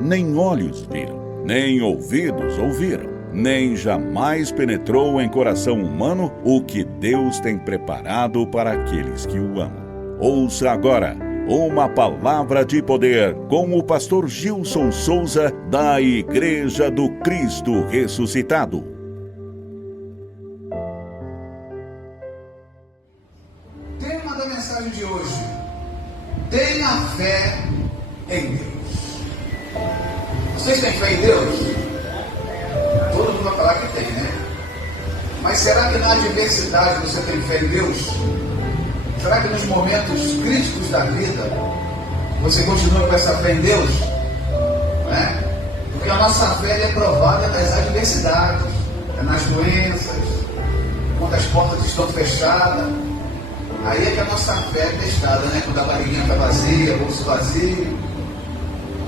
nem olhos viram, nem ouvidos ouviram, nem jamais penetrou em coração humano o que Deus tem preparado para aqueles que o amam. Ouça agora uma palavra de poder com o pastor Gilson Souza, da Igreja do Cristo Ressuscitado. Tema da mensagem de hoje: tenha fé em Deus. Vocês têm fé em Deus? Todo mundo vai falar que tem, né? Mas será que na adversidade você tem fé em Deus? Será que nos momentos críticos da vida você continua com essa fé em Deus? Não é? Porque a nossa fé é provada nas adversidades, nas doenças, quando as portas estão fechadas. Aí é que a nossa fé é testada, né? Quando a barriguinha está vazia, bolso vazio.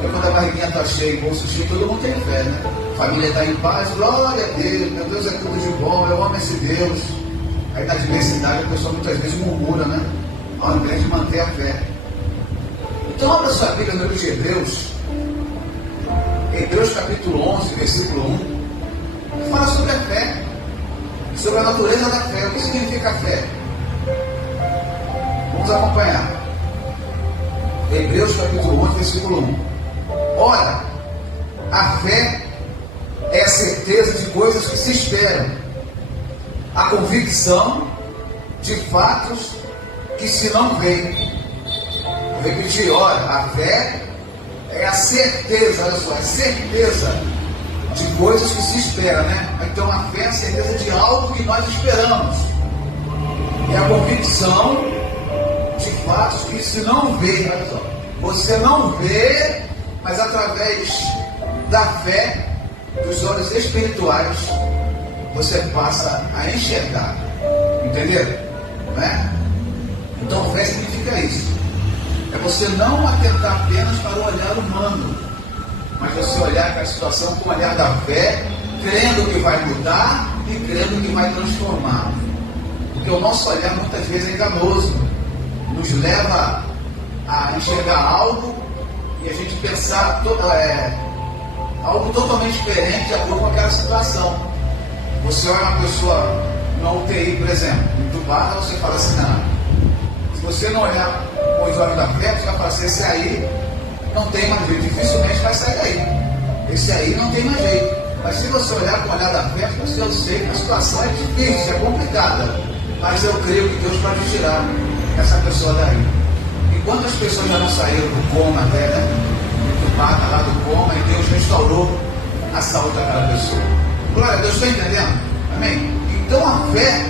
Aí quando a barriguinha está cheia, bolso cheio, todo mundo tem fé, né? A família está em paz, glória a Deus, meu Deus é tudo de bom, eu amo esse Deus. Aí na adversidade a pessoa muitas vezes murmura, né? Ao invés de manter a fé. Então abra sua Bíblia no livro de Hebreus. Hebreus capítulo 11, versículo 1. Que fala sobre a fé. Sobre a natureza da fé. O que significa a fé? Vamos acompanhar. Hebreus capítulo 11, versículo 1. Ora, a fé é a certeza de coisas que se esperam, a convicção de fatos que se não veem. Vou repetir, ora, a fé é a certeza, olha só, é a certeza de coisas que se esperam, né? Então a fé é a certeza de algo que nós esperamos. É a convicção de fatos que se não vê. Olha só, você não vê, mas através da fé, dos olhos espirituais, você passa a enxergar. Entenderam? Não é? Então fé significa isso. É você não atentar apenas para o olhar humano, mas você olhar para a situação com o olhar da fé, crendo que vai mudar e crendo que vai transformar. Porque o nosso olhar muitas vezes é enganoso, nos leva a enxergar algo e a gente pensar algo totalmente diferente de acordo com aquela situação. Você olha uma pessoa na UTI, por exemplo, entubada, você fala assim, não. Se você não olhar com os olhos da fé, você vai falar assim, esse aí não tem mais jeito, dificilmente vai sair daí. Esse aí não tem mais jeito. Mas se você olhar com o olhar da fé, eu sei que a situação é difícil, é complicada. Mas eu creio que Deus pode tirar essa pessoa daí. E quantas pessoas já não saíram do coma até, né? Entubada lá do coma, e Deus restaurou a saúde daquela pessoa. Glória a Deus, está entendendo? Amém? Então a fé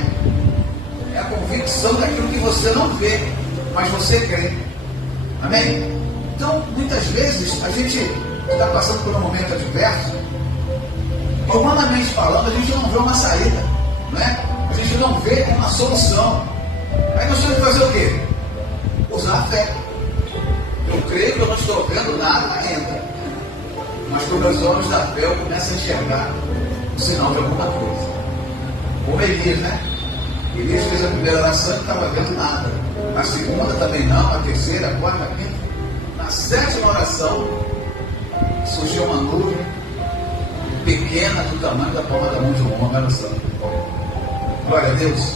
é a convicção daquilo que você não vê, mas você crê. Amém? Então, muitas vezes, a gente está passando por um momento adverso, e humanamente falando, a gente não vê uma saída, não é? A gente não vê uma solução. Aí nós temos que fazer o quê? Usar a fé. Eu creio que eu não estou vendo nada ainda, mas com meus olhos da fé eu começo a enxergar o sinal de alguma coisa. Como Elias, né? Elias fez a primeira oração e não estava vendo nada. A segunda também não, a terceira, a quarta, a quinta. Na sétima oração, surgiu uma nuvem pequena do tamanho da palma da mão de um homem. Oração. Glória a Deus.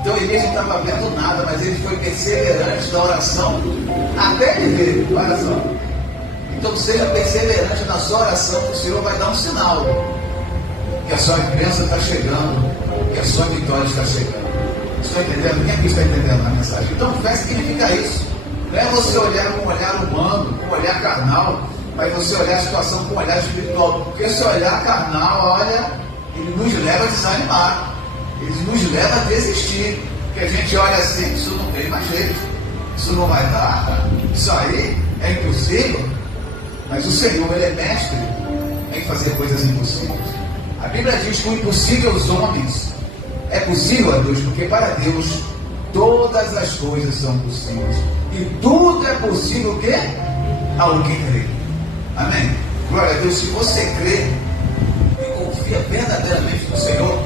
Então Elias não estava vendo nada, mas ele foi perseverante na oração até ele ver. Olha só. Então seja perseverante na sua oração, que o Senhor vai dar um sinal que a sua bênção está chegando, que a sua vitória está chegando. Estou entendendo? Quem aqui está entendendo a mensagem? Então fé significa isso. Não é você olhar com um olhar humano, com um olhar carnal, mas você olhar a situação com um olhar espiritual. Porque esse olhar carnal, olha, ele nos leva a desanimar, ele nos leva a desistir. Porque a gente olha assim, isso não tem mais jeito, isso não vai dar, isso aí é impossível. Mas o Senhor, Ele é mestre em fazer coisas impossíveis. A Bíblia diz que o impossível aos homens é possível a Deus, porque para Deus todas as coisas são possíveis. E tudo é possível o quê? Ao que crê. Amém? Glória a Deus. Se você crê e confia verdadeiramente no Senhor,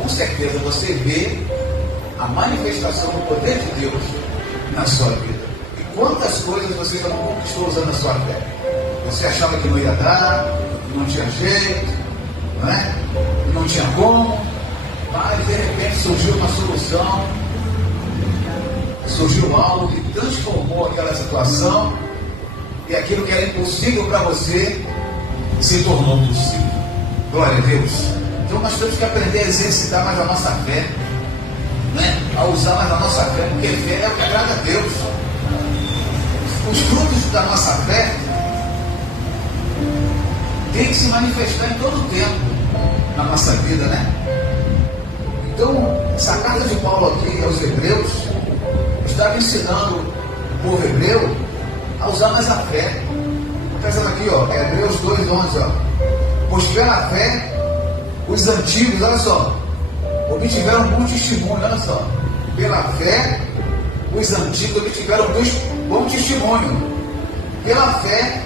com certeza você vê a manifestação do poder de Deus na sua vida. E quantas coisas você já não conquistou usando a sua fé? Você achava que não ia dar, que não tinha jeito, não é? Que não tinha como, mas de repente surgiu uma solução, surgiu algo que transformou aquela situação, e aquilo que era impossível para você se tornou possível. Glória a Deus. Então nós temos que aprender a exercitar mais a nossa fé, né? A usar mais a nossa fé, porque fé é o que agrada a Deus. Os frutos da nossa fé têm que se manifestar em todo o tempo na nossa vida, né? Então, essa carta de Paulo aqui aos Hebreus estava ensinando o povo hebreu a usar mais a fé. Pensando aqui, ó, Hebreus 2:11, ó. Pois pela fé, os antigos, olha só, obtiveram um bom testemunho, olha só. Pela fé, os antigos obtiveram um bom testemunho. Pela fé,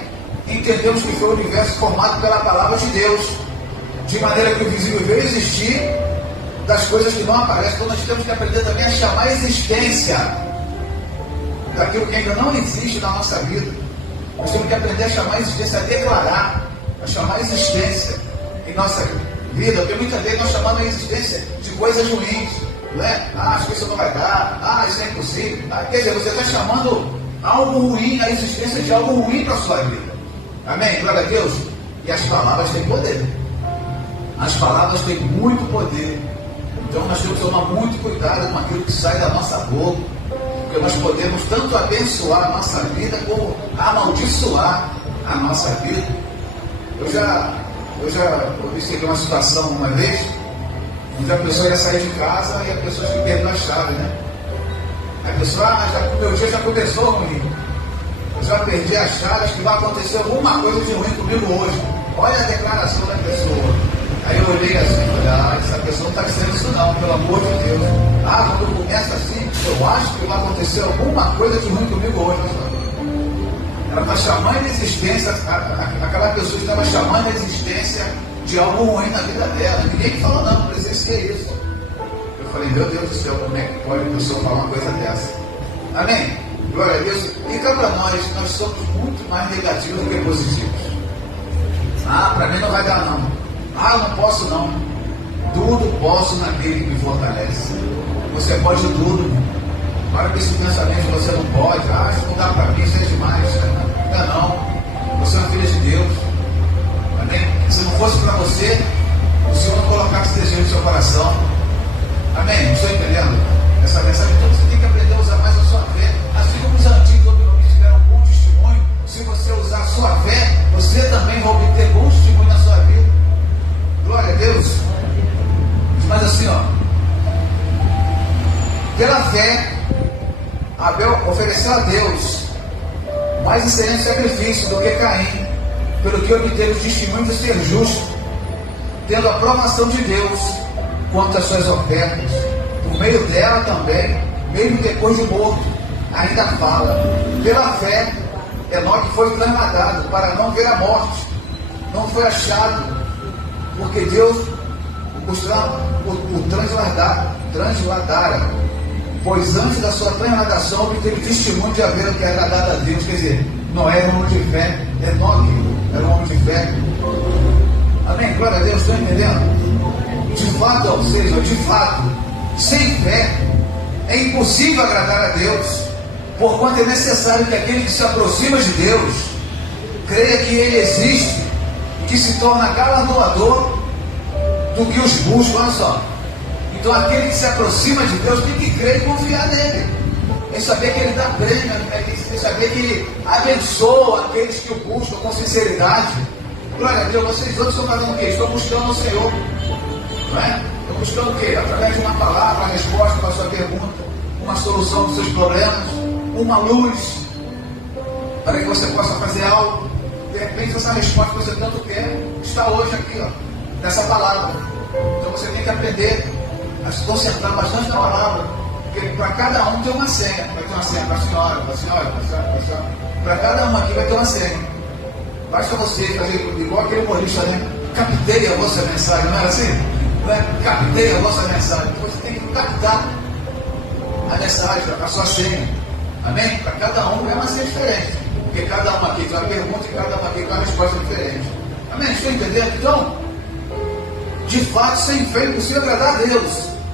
entendemos que foi o universo formado pela palavra de Deus, de maneira que o visível veio existir das coisas que não aparecem. Então nós temos que aprender também a chamar a existência daquilo que ainda não existe na nossa vida. Nós temos que aprender a chamar a existência, a declarar, a chamar a existência em nossa vida, porque muitas vezes nós chamamos a existência de coisas ruins, não é? Acho que isso não vai dar, isso é impossível. Quer dizer, você está chamando algo ruim, a existência de algo ruim para a sua vida. Amém? Glória a Deus. E as palavras têm poder. As palavras têm muito poder. Então nós temos que tomar muito cuidado com aquilo que sai da nossa boca, porque nós podemos tanto abençoar a nossa vida como amaldiçoar a nossa vida. Eu já observei uma situação uma vez, onde a pessoa ia sair de casa e a pessoa que perdeu a chave, né? A pessoa, o meu dia já começou comigo. Eu já perdi as chaves, que vai acontecer alguma coisa de ruim comigo hoje. Olha a declaração da pessoa. Aí eu olhei assim e falei, essa pessoa não está dizendo isso não, pelo amor de Deus. Quando começa assim, eu acho que vai acontecer alguma coisa de ruim comigo hoje. Ela está chamando a existência, aquela pessoa estava chamando a existência de algo ruim na vida dela. Ninguém me falou não presenciei isso. Eu falei, meu Deus do céu, como é que pode a pessoa falar uma coisa dessa? Amém? Glória a Deus. Então para nós somos muito mais negativos do que positivos. Para mim não vai dar não. Não posso não. Tudo posso naquele que me fortalece. Você pode tudo. Para que esse pensamento você não pode. Isso não dá para mim, isso é demais. Não. Você é uma filha de Deus. Amém? Se não fosse para você, o Senhor não colocasse desejo no seu coração. Amém? Estou entendendo? Essa mensagem, então você tem que aprender a usar mais a sua fé. Assim como os antigos tiveram um bom testemunho, se você usar a sua fé, você também vai obter bom testemunho na sua vida. Glória a Deus. Mas assim, pela fé, Abel ofereceu a Deus mais excelente sacrifício do que Caim, pelo que obteve o testemunho de ser justo, tendo a aprovação de Deus quanto às suas ofertas. Por meio dela também, mesmo depois de morto, ainda fala. Pela fé, Enoque foi transladado para não ver a morte. Não foi achado, porque Deus o transladara, pois antes da sua transladação obteve testemunho de haver o que era dado a Deus. Quer dizer, Noé era um homem de fé, Enoque era um homem de fé. Amém? Glória a Deus, estão entendendo? De fato, ou seja, de fato, sem fé é impossível agradar a Deus, porquanto é necessário que aquele que se aproxima de Deus creia que Ele existe e que se torna galardoador do que os buscam. Olha só. Então aquele que se aproxima de Deus tem que crer e confiar nele. É saber que Ele dá prêmio, é saber que Ele abençoa aqueles que o buscam com sinceridade. Glória a Deus, vocês outros estão fazendo o quê? Estão buscando o Senhor. Não é? Estão buscando o quê? Através de uma palavra, uma resposta para a sua pergunta, uma solução dos seus problemas, uma luz, para que você possa fazer algo. De repente essa resposta que você tanto quer está hoje aqui, nessa palavra. Então você tem que aprender a se concentrar bastante na palavra, porque para cada um tem uma senha. Vai ter uma senha para a senhora, para a senhora, para a senhora, para a senhora. Para cada um aqui vai ter uma senha. Basta você fazer igual aquele humorista, né? Captei a vossa mensagem, não é assim? Não é? Captei a vossa mensagem. Então você tem que captar a mensagem, a sua senha. Amém? Para cada um é uma senha diferente. Porque cada um aqui tem uma pergunta e cada um aqui tem uma resposta diferente. Amém? Estão entendendo? Então, de fato, sem fé é impossível agradar a Deus.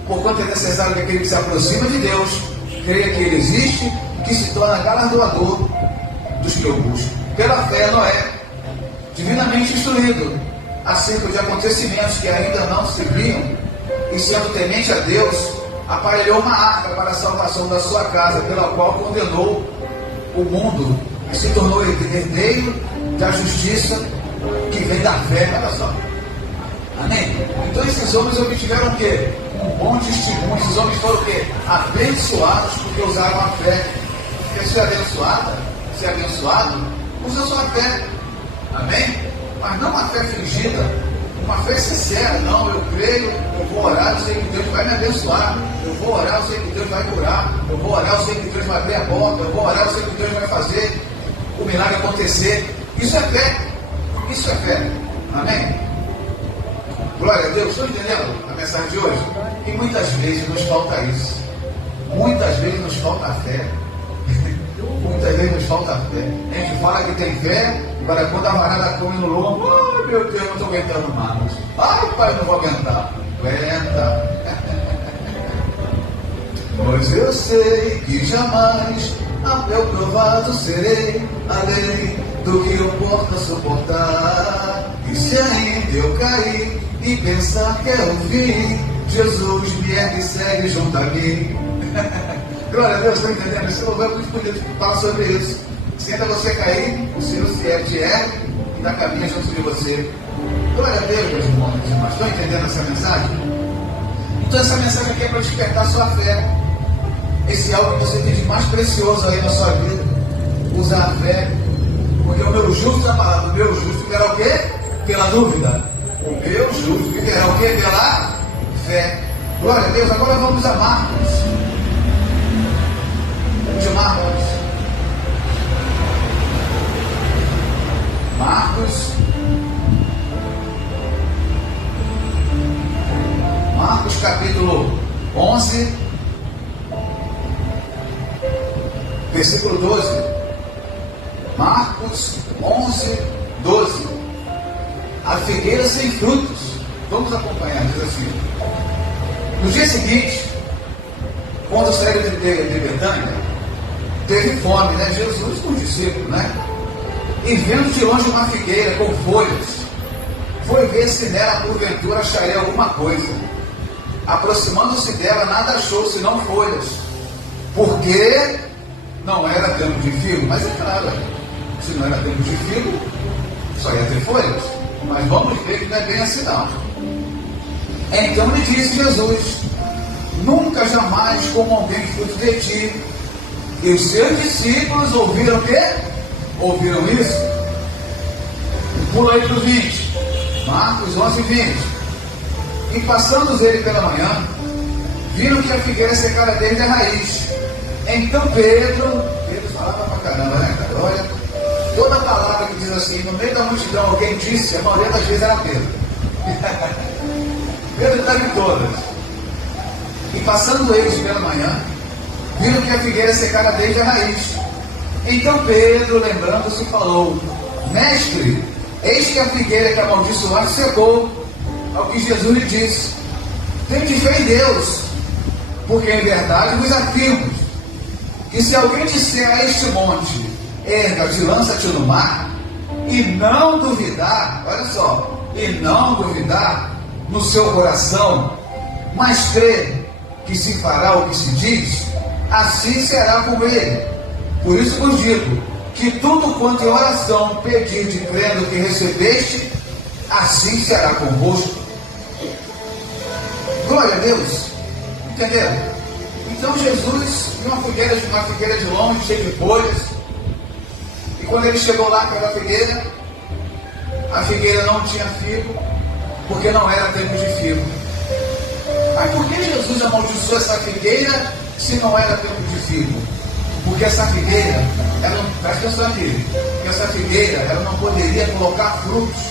Porquanto é necessário que aquele que se aproxima de Deus creia que Ele existe e que se torna galardoador dos que o buscam. Pela fé, Noé, divinamente instruído acerca de acontecimentos que ainda não se viam, e sendo temente a Deus, aparelhou uma arca para a salvação da sua casa, pela qual condenou o mundo e se tornou herdeiro da justiça que vem da fé. Olha só. Amém? Então esses homens obtiveram o quê? Um bom testemunho. Esses homens foram o quê? Abençoados porque usaram a fé. Quer ser abençoada? Ser abençoado? Usa a sua fé. Amém? Mas não uma fé fingida, uma fé sincera. Não, eu creio, eu vou orar, eu sei que Deus vai me abençoar. Eu vou orar, eu sei que Deus vai curar. Eu vou orar, eu sei que Deus vai abrir a porta. Eu vou orar, eu sei que Deus vai fazer o milagre acontecer. Isso é fé. Isso é fé. Amém? Glória a Deus. Estão entendendo a mensagem de hoje? E muitas vezes nos falta isso. Muitas vezes nos falta a fé. Muitas vezes nos falta a fé. A gente fala que tem fé, e para quando a varada come no lombo, ai meu Deus, não estou aguentando mais. Ai pai, não vou aguentar. Aguenta. Pois eu sei que jamais eu provado serei, além do que eu possa suportar. E se ainda eu cair e pensar que é o fim, Jesus me ergue e segue junto a mim. Glória a Deus, estão entendendo? Esse louvor é muito bonito, fala sobre isso. Se ainda você cair, o Senhor te ergue e dá caminho junto de você. Glória a Deus, meus irmãos. Estão entendendo essa mensagem? Então essa mensagem aqui é para despertar sua fé. Esse é algo que você tem de mais precioso aí na sua vida. Usar a fé. Porque o meu justo, a palavra, o meu justo viverá o quê? Pela dúvida. O meu justo viverá o quê? Pela fé. Glória a Deus. Agora vamos a Marcos. De Marcos. Marcos capítulo 11, versículo 12. Marcos 11, 12. A figueira sem frutos. Vamos acompanhar, diz assim. No dia seguinte, quando saiu de Betânia, teve fome, né? Jesus com os discípulos, né? E vendo de longe uma figueira com folhas, foi ver se nela porventura acharia alguma coisa. Aproximando-se dela, nada achou senão folhas, porque não era tempo de figo. Mas é claro, se não era tempo de figo, só ia ter folhas. Mas vamos ver que não é bem assim não. Então lhe disse Jesus: nunca jamais como alguém fruto de ti. E os seus discípulos ouviram o quê? Ouviram isso? Pula aí para o 20. Marcos 11, 20. E passando ele pela manhã, viram que a figueira secara desde a raiz. Então Pedro falava pra caramba, né, cara? Olha, toda palavra que diz assim, no meio da multidão alguém disse, a maioria das vezes era Pedro. Pedro estava em todas. E passando eles pela manhã, viram que a figueira secara desde a raiz. Então Pedro, lembrando-se, falou: Mestre, eis que a figueira que amaldiçoaste secou. Ao que Jesus lhe disse: tende fé em Deus, porque em verdade vos afirmo que se alguém disser a este monte, erga-te, lança-te no mar, e não duvidar, olha só, e não duvidar no seu coração, mas crer que se fará o que se diz, assim será com ele. Por isso vos digo que tudo quanto em oração pedirde, crendo que recebeste, assim será convosco. Glória a Deus. Entenderam? Então Jesus viu uma figueira de longe, cheia de folhas. E quando ele chegou lá para a figueira não tinha figo, porque não era tempo de figo. Mas por que Jesus amaldiçoou essa figueira se não era tempo de figo? Porque essa figueira, presta atenção aqui, porque essa figueira ela não poderia colocar frutos,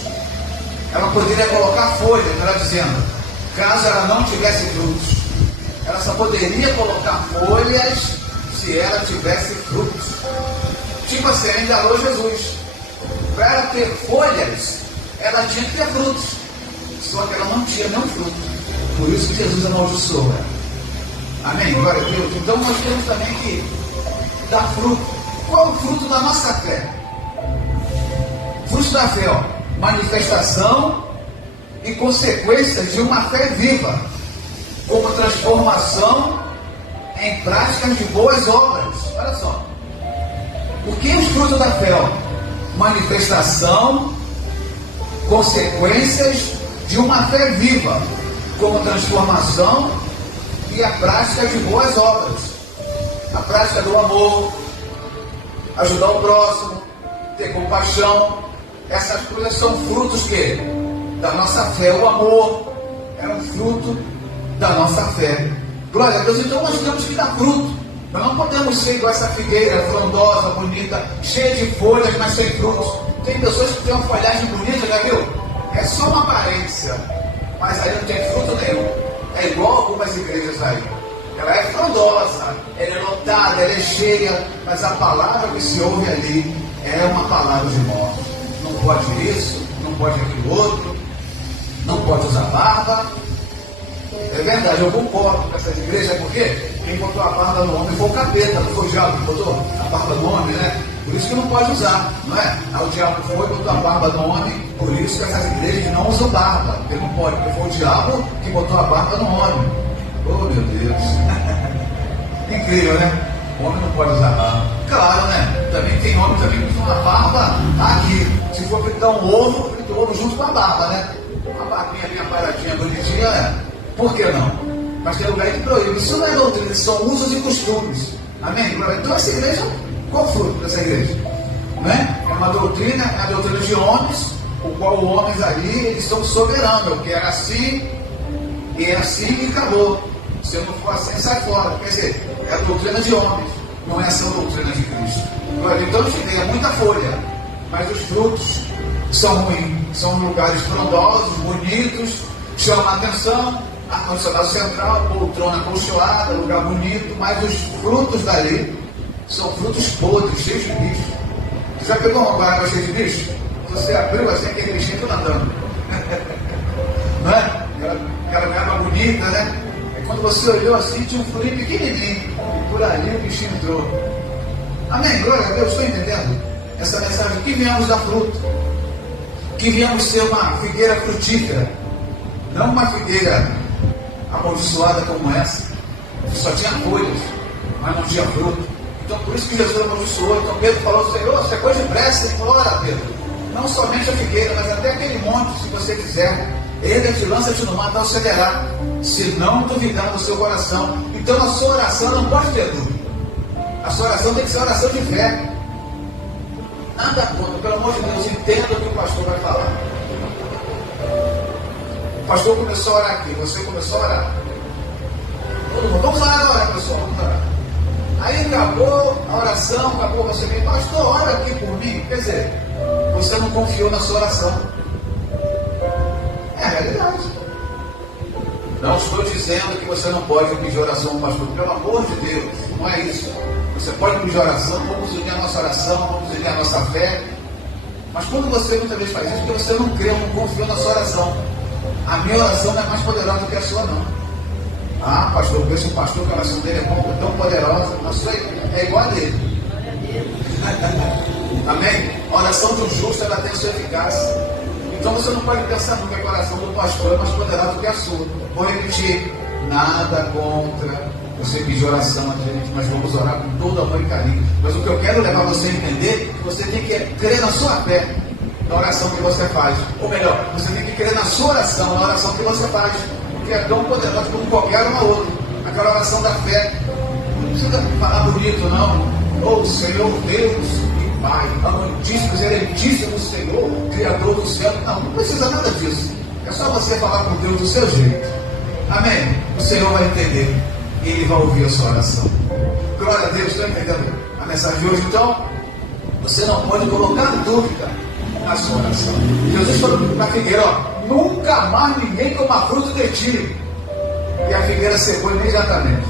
ela poderia colocar folhas, ela dizendo, caso ela não tivesse frutos. Ela só poderia colocar folhas se ela tivesse frutos. Te tipo assim, ela enganou Jesus. Para ela ter folhas, ela tinha que ter frutos. Só que ela não tinha nenhum fruto. Por isso que Jesus amaldiçoou ela. Amém? Glória a Deus. Então nós temos também que dar fruto. Qual é o fruto da nossa fé? Fruto da fé, ó, manifestação e consequência de uma fé viva, como transformação em práticas de boas obras. Olha só. O que é os frutos da fé? Ó? Manifestação, consequências de uma fé viva, como transformação e a prática de boas obras. A prática do amor, ajudar o próximo, ter compaixão. Essas coisas são frutos que? Da nossa fé. O amor é um fruto da nossa fé. Glória a Deus. Então nós temos que dar fruto. Nós não podemos ser igual essa figueira frondosa, bonita, cheia de folhas, mas sem frutos. Tem pessoas que têm uma folhagem bonita, já viu? É só uma aparência, mas aí não tem fruto nenhum. É igual algumas igrejas aí. Ela é frondosa, ela é lotada, ela é cheia, mas a palavra que se ouve ali é uma palavra de morte. Não pode isso, não pode aquilo outro, não pode usar barba. É verdade, eu concordo com essas igrejas, porque quem botou a barba no homem foi o capeta, não foi o diabo que botou a barba no homem, né? Por isso que não pode usar, não é? O diabo foi, botou a barba no homem, por isso que essas igrejas não usam barba, porque não pode, porque foi o diabo que botou a barba no homem. Oh meu Deus! Incrível, né? O homem não pode usar barba. Claro, né? Também tem homem também que usa uma barba aqui. Se for fritar um ovo, frita o ovo junto com a barba, né? Uma barbinha bem paradinha, bonitinha, né? Por que não? Mas tem lugar que proíbe. Isso não é doutrina, isso são usos e costumes. Amém? Então essa igreja, qual o fruto dessa igreja? Né? É uma doutrina, é a doutrina de homens, o qual os homens ali, eles são soberanos. Eu quero assim, e é assim e acabou. Se eu não for assim, sai fora. Quer dizer, é a doutrina de homens, não é essa doutrina de Cristo. Então a gente tem muita folha, mas os frutos são ruins. São lugares frondosos, bonitos, chamam a atenção, ar-condicionado central, poltrona acolchoada, lugar bonito, mas os frutos dali são frutos podres, cheios de bicho. Você já pegou uma água cheia de bicho? Você abriu assim, aquele bichinho tudo andando. Não é? Aquela água bonita, né? E quando você olhou assim, tinha um furinho pequenininho. E por ali o bichinho entrou. Amém? Glória a Deus, estou entendendo essa mensagem. Que viemos dar fruto. Que viemos ser uma figueira frutífera. Não uma figueira amaldiçoada como essa, que só tinha folhas, mas não tinha fruto. Então por isso que Jesus amaldiçoou. Então Pedro falou: Senhor, você é coisa de pressa. Ele falou: ora, Pedro, não somente a figueira, mas até aquele monte, se você quiser, ele te lança-te no mar, não cederá, se não duvidar no seu coração. Então a sua oração não pode ter dúvida. A sua oração tem que ser oração de fé. Nada contra, pelo amor de Deus, entenda o que o pastor vai falar. O pastor começou a orar aqui, você começou a orar. Todo mundo, vamos orar, pessoal, vamos orar. Aí acabou a oração, acabou você vem, pastor, ora aqui por mim. Quer dizer, você não confiou na sua oração. É a realidade. Não estou dizendo que você não pode pedir oração ao pastor, pelo amor de Deus, não é isso. Você pode pedir oração, vamos unir a nossa oração, vamos unir a nossa fé. Mas quando você muitas vezes faz isso, porque você não crê, não confiou na sua oração. A minha oração não é mais poderosa do que a sua, não. Ah, pastor, eu vejo o pastor que a oração dele é tão poderosa, a sua é igual a dele. Amém? A oração do justo, ela tem a sua eficácia. Então você não pode pensar nunca que a oração do pastor é mais poderosa do que a sua. Vou repetir: nada contra você pedir oração a gente, mas vamos orar com todo amor e carinho. Mas o que eu quero levar você a entender é que você tem que crer na sua fé, na oração que você faz. Ou melhor, você tem que crer na sua oração, na oração que você faz, que é tão poderosa como qualquer uma outra. Aquela oração da fé. Não precisa falar bonito, não. Oh Senhor Deus e Pai, amantíssimo, excelentíssimo Senhor, Criador do céu. Não precisa nada disso. É só você falar com Deus do seu jeito. Amém? O Senhor vai entender e Ele vai ouvir a sua oração. Glória a Deus, estão entendendo a mensagem de hoje? Então, você não pode colocar dúvida na sua oração. Jesus falou para a figueira: ó, nunca mais ninguém coma fruto de ti. E a figueira secou imediatamente.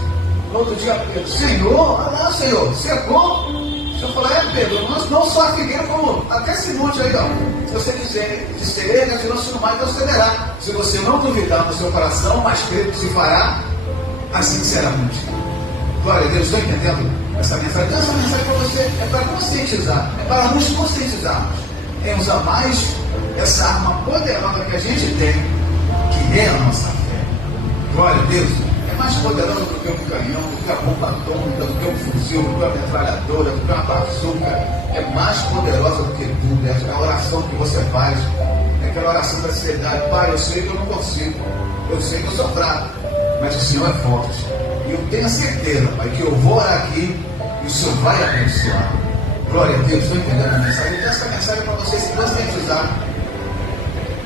No outro dia, Pedro: Senhor, olha lá, Senhor, secou? O Senhor falou: é, Pedro, nós não só a figueira, como até esse monte aí, ó. Se você disser, atirou-se no mar, então sucederá. Se você não duvidar no seu coração, mas crer que se fará, assim será muito. Glória a Deus, estou entendendo essa mensagem? Então, essa mensagem para você é para conscientizar, é para nos conscientizarmos em usar mais essa arma poderosa que a gente tem, que é a nossa fé. Glória a Deus. É mais poderosa do que um canhão, do que a bomba atômica, do que um fuzil, do que uma metralhadora, do que uma bazuca. É mais poderosa do que tudo. É a oração que você faz, é aquela oração da seriedade. Pai, eu sei que eu não consigo, eu sei que eu sou fraco, mas o Senhor é forte. E eu tenho a certeza, Pai, que eu vou orar aqui e o Senhor vai abençoar. Glória a Deus, estou entendendo a mensagem. Então, essa mensagem é para você se conscientizar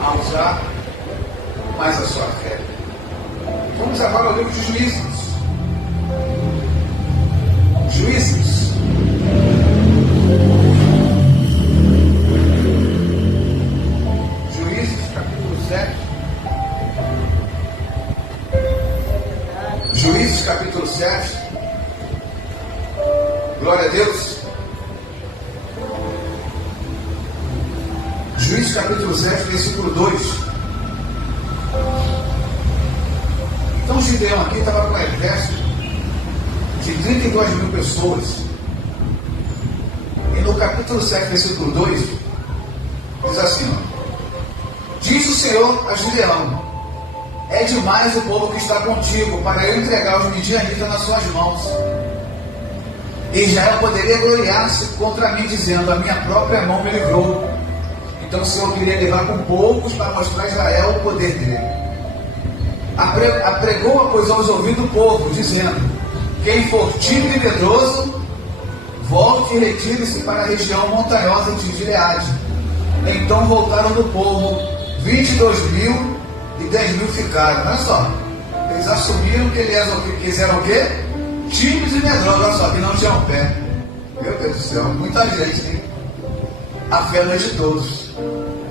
a usar mais a sua fé. Vamos agora ao livro de Juízes. Juízes. Juízes, capítulo 7. Juízes, capítulo 7. Glória a Deus. Juízes, capítulo 7, versículo 2. Então Gideão aqui estava com um exército de 32 mil pessoas. E no capítulo 7, versículo 2, diz assim, ó, diz o Senhor a Gideão, é demais o povo que está contigo para eu entregar os midianitas nas suas mãos. E Israel poderia gloriar-se contra mim, dizendo, a minha própria mão me livrou. Então o Senhor queria levar com poucos para mostrar a Israel o poder dele. Apregou a coisa aos ouvidos do povo, dizendo, quem for tímido e medroso, volte e retire-se para a região montanhosa de Gileade. Então voltaram do povo 22 mil e 10 mil ficaram. Olha só, eles assumiram que eles eram o quê? Tímidos e medrosos, olha só, que não tinham fé. Meu Deus do céu, muita gente, hein? A fé não é de todos.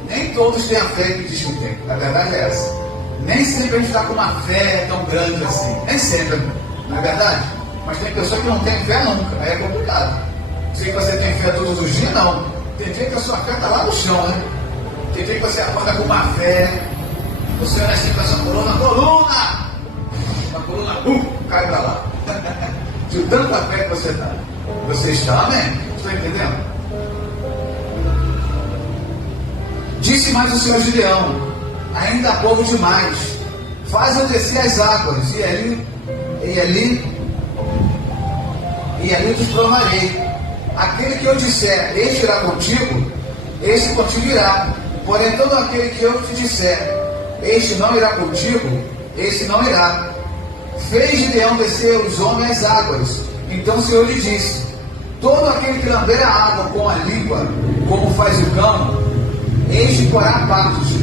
Nem todos têm a fé que diz que tem. A verdade é essa. Nem sempre a gente está com uma fé tão grande assim. Nem sempre, não é verdade? Mas tem pessoa que não tem fé nunca. Aí é complicado. Se você tem fé todos os dias, não. Tem dia que a sua fé está lá no chão, né? Tem dia que você acorda com uma fé. Você olha assim com essa coluna. Uma coluna, cai para lá. De tanta fé que você está. Você está, amém? Estou entendendo? Disse mais o Senhor Gideão, ainda há povo demais, faz eu descer as águas, e ali te provarei. Aquele que eu disser, este irá contigo, este contigo irá. Porém, todo aquele que eu te disser, este não irá contigo, este não irá. Fez Gideão descer os homens às águas. Então o Senhor lhe disse, todo aquele que lamber a água com a língua, como faz o cão, este porá partos,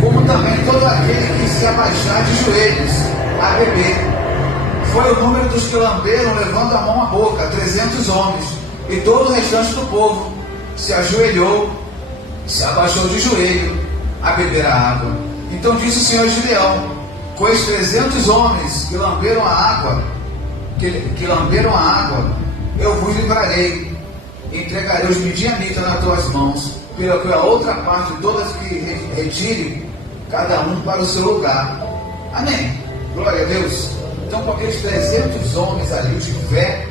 como também todo aquele que se abaixar de joelhos a beber. Foi o número dos que lamberam, levando a mão à boca, 300 homens, e todo o restante do povo se ajoelhou, se abaixou de joelho a beber a água. Então disse o Senhor Gideão, com os 300 homens que lamberam a água, eu vos livrarei, entregarei os midianitas nas tuas mãos, pela que a outra parte, todas que retire, cada um para o seu lugar. Amém. Glória a Deus. Então, com aqueles 300 homens ali de fé,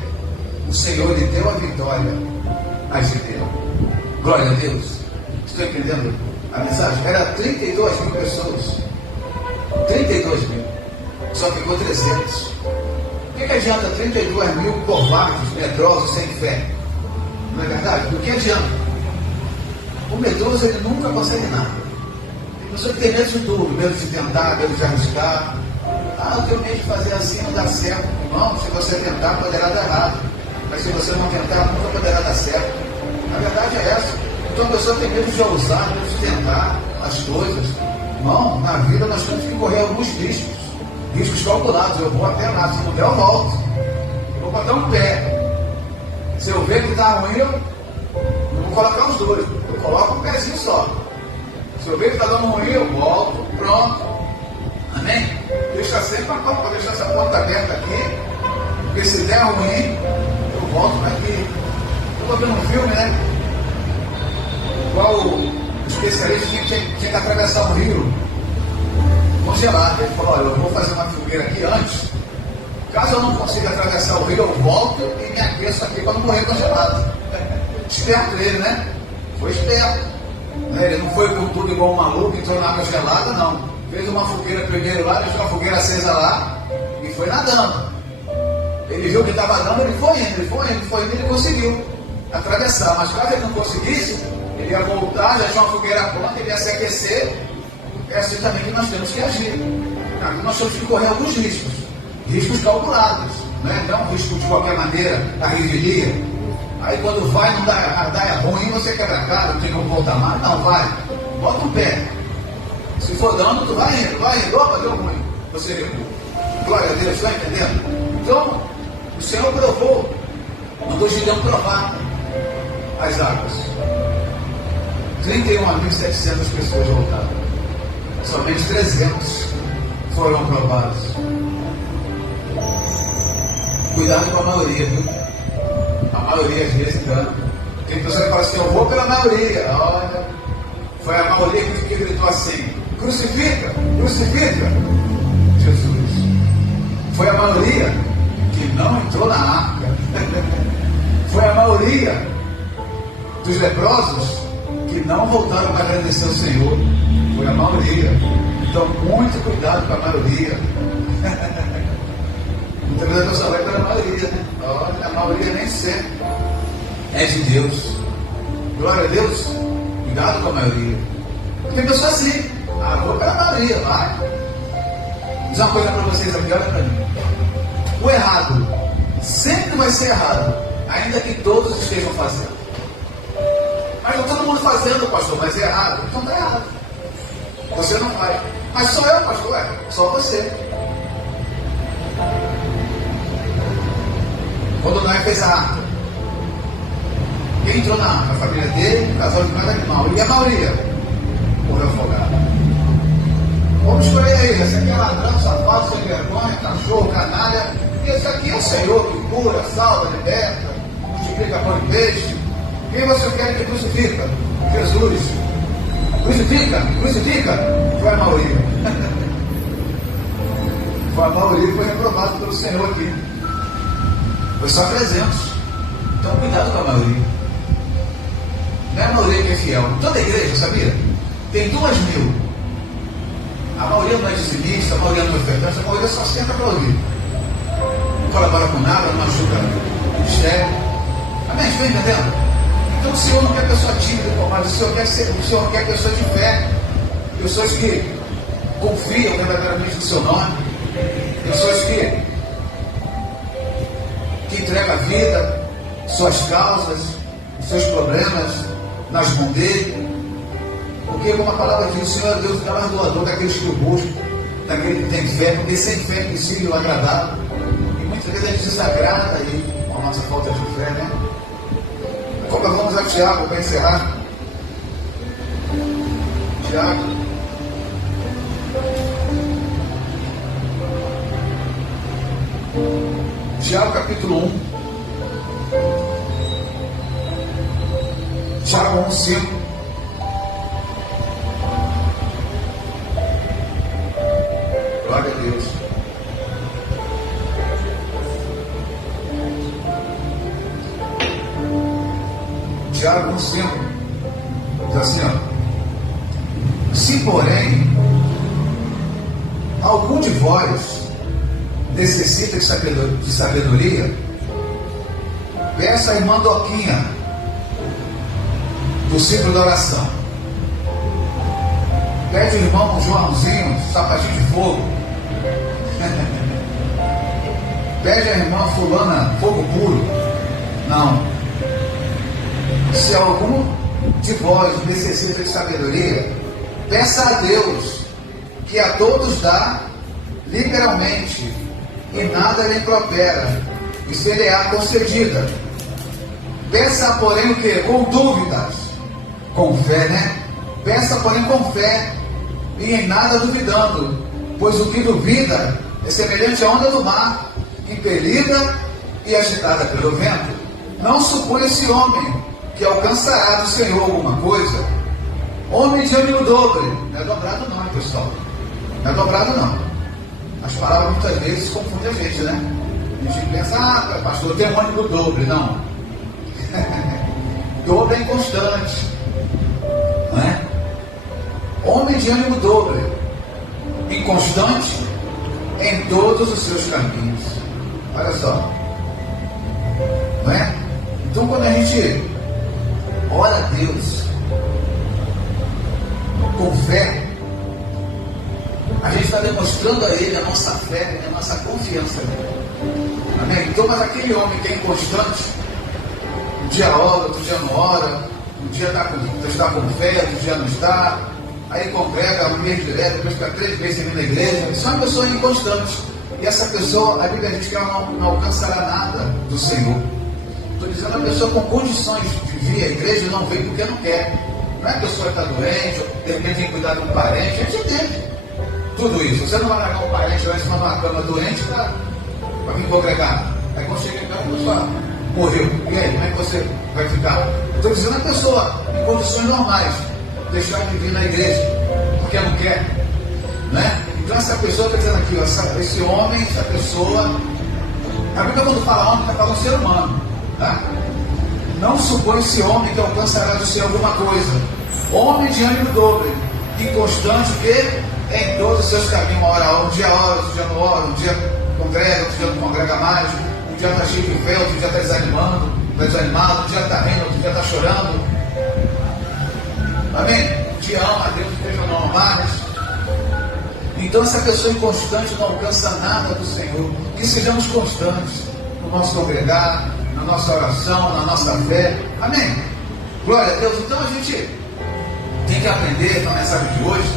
o Senhor lhe deu a vitória a Gideão. Glória a Deus. Estou entendendo a mensagem? Era 32 mil pessoas. 32 mil. Só ficou 300. O que adianta 32 mil covardes, medrosos, sem fé? Não é verdade? Do que adianta? O medroso, ele nunca consegue nada. A pessoa que tem medo de tudo, medo de tentar, medo de arriscar. Eu tenho medo de fazer assim, não dá certo. Não, se você tentar, poderá dar errado. Mas se você não tentar, nunca poderá dar certo. A verdade é essa. Então a pessoa tem medo de ousar, medo de tentar as coisas. Não, na vida nós temos que correr alguns riscos. Riscos calculados. Eu vou até lá, se não der, eu volto. Eu vou botar um pé. Se eu ver que está ruim, eu não vou colocar os dois. Eu coloco um pezinho só. Se eu ver que está dando ruim, eu volto. Pronto. Amém? Deixa sempre a porta, vou deixar essa porta aberta aqui. Porque se der ruim, eu volto para aqui. Eu estou vendo um filme, né? Igual o especialista tinha que atravessar um rio congelado. Ele falou, olha, eu vou fazer uma fogueira aqui antes. Caso eu não consiga atravessar o rio, eu volto e me aqueço aqui para não morrer congelado. Esperto ele, né? Foi esperto. Ele não foi com tudo igual um maluco, entrou na água gelada, não. Fez uma fogueira primeiro lá, deixou a fogueira acesa lá e foi nadando. Ele viu que estava dando, ele foi indo, ele conseguiu atravessar. Mas caso ele não conseguisse, ele ia voltar, já tinha uma fogueira pronta, ele ia se aquecer. É assim também que nós temos que agir. Nós temos que correr alguns riscos calculados, né? Não risco de qualquer maneira, a revelia. Aí quando vai, não dá ruim, você quebra a cara, não tem como voltar mais. Não, vai, bota um pé. Se for dando, tu vai indo, opa, deu ruim. Você recua. Glória a Deus, está entendendo? Então, o Senhor provou, mandou Gideão provar as águas. 31.700 pessoas voltaram. Somente 300 foram provados. Cuidado com a maioria, viu? A maioria às vezes engana. Tem pessoas que falam assim, eu vou pela maioria. Olha, foi a maioria que gritou assim, crucifica, crucifica Jesus. Foi a maioria que não entrou na arca. Foi a maioria dos leprosos que não voltaram para agradecer ao Senhor. Foi a maioria. Então, muito cuidado com a maioria. Muitas vezes a pessoa vai pela maioria, né? Olha, a maioria nem sempre é de Deus. Glória a Deus. Cuidado com a maioria. Tem pessoas assim, vou pela maioria, vai. Vou dizer uma coisa para vocês aqui, olha para mim. O errado sempre vai ser errado, ainda que todos estejam fazendo. Mas não todo mundo fazendo, pastor, mas é errado. Então está errado. Você não faz. Mas só eu, pastor, só você. Quando Noé fez a arca, quem entrou na arca? A família dele, o casal de cada animal. E a maioria morreu afogada. Vamos escolher aí. Esse aqui é ladrão, safado, sem vergonha, cachorro, canalha. E esse aqui é o Senhor que cura, salva, liberta, multiplica pão e peixe. Quem você quer que crucifica? Jesus. Crucifica, crucifica. Foi a maioria. Foi a maioria que foi reprovado pelo Senhor aqui. Foi só 300. Então cuidado com a maioria. Não é a maioria que é fiel. Toda igreja, sabia? Tem 2.000. A maioria não é dizimista, a maioria não é ofertante, a maioria só senta para ouvir. Não colabora com nada, não machuca o ministério. Amém? Estou entendendo? Então o Senhor não quer pessoa tímida, mas o Senhor quer pessoas de fé. Pessoas que confiam verdadeiramente no seu nome. Pessoas que entregam a vida, suas causas, os seus problemas nas mãos dele. Porque, como a palavra diz, o Senhor é Deus galardoador daqueles que o buscam, daquele que tem fé, porque sem fé é impossível agradar. E muitas vezes a gente desagrada aí com a nossa falta de fé, né? Como vamos a Tiago para encerrar? Tiago. Tiago capítulo 1. Tiago 1:5. Glória a Deus. Tiago 1:5 diz assim, ó. Se porém algum de vós necessita de sabedoria, peça a irmã Doquinha do ciclo da oração. Pede o irmão Joãozinho, sapatinho de fogo. Pede a irmã fulana, fogo puro. Não. Se algum de vós necessita de sabedoria, peça a Deus, que a todos dá liberalmente, e nada lhe impropera, e se lhe há concedida. Peça, porém, o que? Com dúvidas. Com fé, né? Peça, porém, com fé, e em nada duvidando, pois o que duvida é semelhante à onda do mar, impelida e agitada pelo vento. Não supõe esse homem que alcançará do Senhor alguma coisa, homem de ânimo dobre. Não é dobrado não, hein, pessoal? Não é dobrado não. As palavras muitas vezes confundem a gente, né? A gente pensa, pastor, tem um ânimo dobre. Não. Dobre é inconstante. Não é? Homem de ânimo dobre, inconstante em todos os seus caminhos. Olha só. Não é? Então quando a gente ora a Deus com fé, a gente está demonstrando a Ele a nossa fé e a nossa confiança nele. Amém? Então, mas aquele homem que é inconstante, um dia ora, outro dia não ora, um dia está com fé, outro dia não está, aí congrega um mês direto, depois fica 3 meses sem vir na igreja. Isso é uma pessoa inconstante. E essa pessoa, a Bíblia diz que ela não alcançará nada do Senhor. Estou dizendo a pessoa com condições de vir à igreja não vem porque não quer. Não é a pessoa que está doente, ou de repente tem que cuidar de um parente, a gente entende tudo isso. Você não vai largar um parente lá em cima de uma cama doente para vir congregar. Aí quando chega em casa, a pessoa morreu. E aí, como é que você vai ficar? Estou dizendo a pessoa em condições normais deixar de vir na igreja porque não quer, né? Então essa pessoa está dizendo aqui, ó, esse homem, essa pessoa, a Bíblia quando fala homem está falando ser humano, tá? Não supõe esse homem que alcançará do Senhor alguma coisa. Homem de ânimo dobre, inconstante, que em todos os seus caminhos, uma dia ora, outro dia não ora, um dia congrega, outro dia não congrega mais, um dia está cheio de fé, outro dia está desanimado, um dia está rindo, outro dia está chorando. Amém? Um dia ama a Deus, outro dia não ama mais. Então essa pessoa inconstante não alcança nada do Senhor. Que sejamos constantes no nosso congregar, na nossa oração, na nossa fé. Amém? Glória a Deus. Então a gente tem que aprender na mensagem de hoje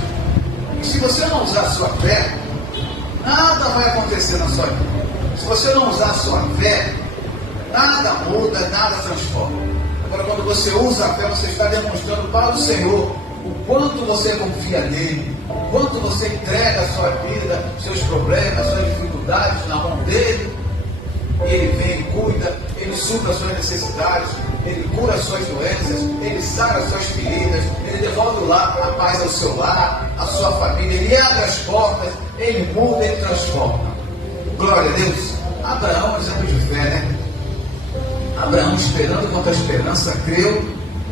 que se você não usar a sua fé, nada vai acontecer na sua vida. Se você não usar a sua fé, nada muda, nada transforma. Agora, quando você usa a fé, você está demonstrando para o Senhor o quanto você confia nele, o quanto você entrega a sua vida, seus problemas, suas dificuldades na mão dele. E ele vem, ele cuida, ele supra as suas necessidades, ele cura as suas doenças, ele sara as suas feridas, ele devolve o lar, a paz ao seu lar, à sua família, ele abre as portas, ele muda, ele transforma. Glória a Deus. Abraão é um exemplo de fé, né? Abraão, esperando quanto a esperança, creu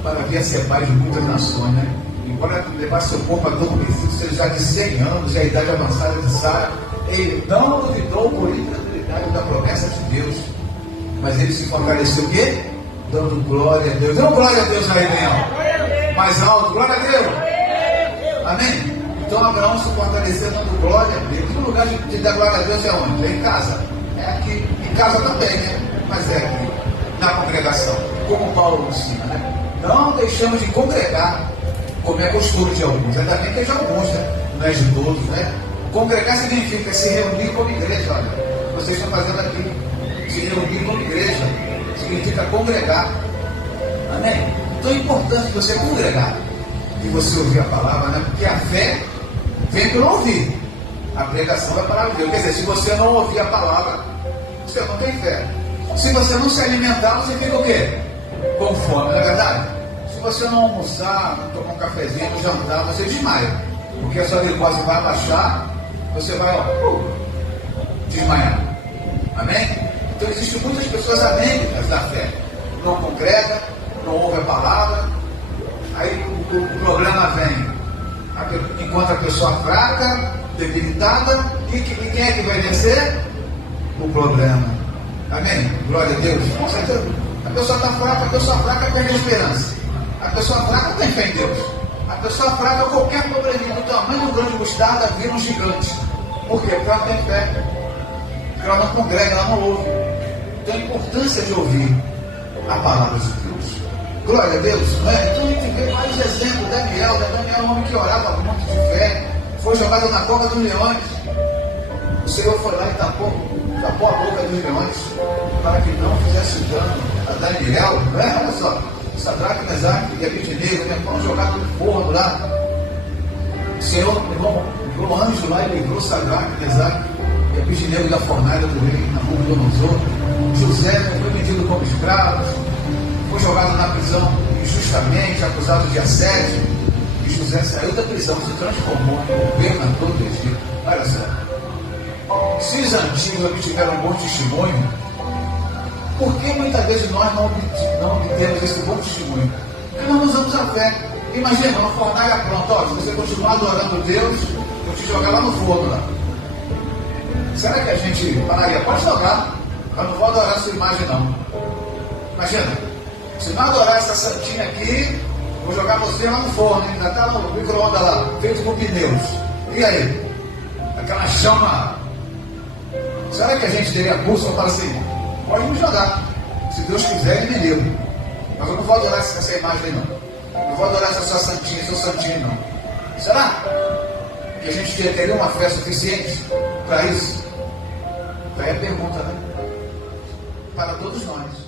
para vir a ser pai de muitas nações, né? Embora levasse seu corpo a adormecido, seja já de 100 anos e a idade avançada de Sara, ele não duvidou por incredulidade da promessa de Deus, mas ele se fortaleceu o quê? Dando glória a Deus. Dê glória a Deus aí, Leão. Mais alto, glória a Deus. Amém? Então Abraão se fortaleceu dando glória a Deus. E o lugar de dar glória a Deus é onde? É em casa. É aqui. Em casa também, né? Mas é aqui, na congregação. Como Paulo ensina, né? Não deixamos de congregar, como é costume de alguns. Ainda bem que é de alguns, né? Não é de todos, né? Congregar significa se reunir como igreja. Olha, vocês estão fazendo aqui. Se reunir como igreja significa congregar. Amém? Então é importante você congregar e você ouvir a palavra, né? Porque a fé vem pelo ouvir. A pregação é a palavra de Deus. Quer dizer, se você não ouvir a palavra, você não tem fé. Se você não se alimentar, você fica o quê? Com fome, não é verdade? Se você não almoçar, não tomar um cafezinho, não jantar, você desmaia. Porque a sua glicose vai abaixar, você vai, desmaiar. Amém? Então existem muitas pessoas anêmicas da fé. Não congrega, não ouve a palavra. Aí o problema vem. Enquanto a pessoa fraca, debilitada, e quem é que vai vencer? O problema. Amém? Glória a Deus. Com certeza. A pessoa está fraca, a pessoa fraca perde a esperança. A pessoa fraca tem fé em Deus. A pessoa fraca, qualquer probleminha do tamanho do grande mostarda, vira um gigante. Por quê? Porque ela tem fé. Porque ela não congrega, ela não ouve. Então a importância de ouvir a palavra de Deus. Glória a Deus. Né? Então a gente vê vários exemplos. Daniel é um homem que orava com muito de fé. Foi jogado na cova dos leões. O Senhor foi lá e tapou a boca dos leões para que não fizesse dano a Daniel. Né? Olha só. Sadraque, Mesaque e Abednego, né? Foram jogados no forno lá. O Senhor levou um anjo lá e livrou Sadraque, Mesaque e Abednego da fornalha do rei Nabucodonosor. José foi vendido como escravo, foi jogado na prisão injustamente, acusado de assédio, e José saiu da prisão, se transformou em governador do Egito. Olha só. Se os antigos obtiveram um bom testemunho, por que muitas vezes nós não obtemos esse bom testemunho? Porque não usamos a fé. Imagina, uma fornalha pronta, ó, se você continuar adorando Deus, eu te jogar lá no forno lá. Será que a gente pararia? Pode jogar, eu não vou adorar essa imagem não. Imagina, se não adorar essa santinha aqui, vou jogar você lá no forno, ainda está no micro-ondas lá, feito com pneus. E aí? Aquela chama. Será que a gente teria curso para falar assim? Pode me jogar. Se Deus quiser, ele me livra. Mas eu não vou adorar essa imagem aí não. Não vou adorar essa sua santinha, seu santinho não. Será que a gente teria uma fé suficiente para isso? Daí a pergunta, né? Para todos nós.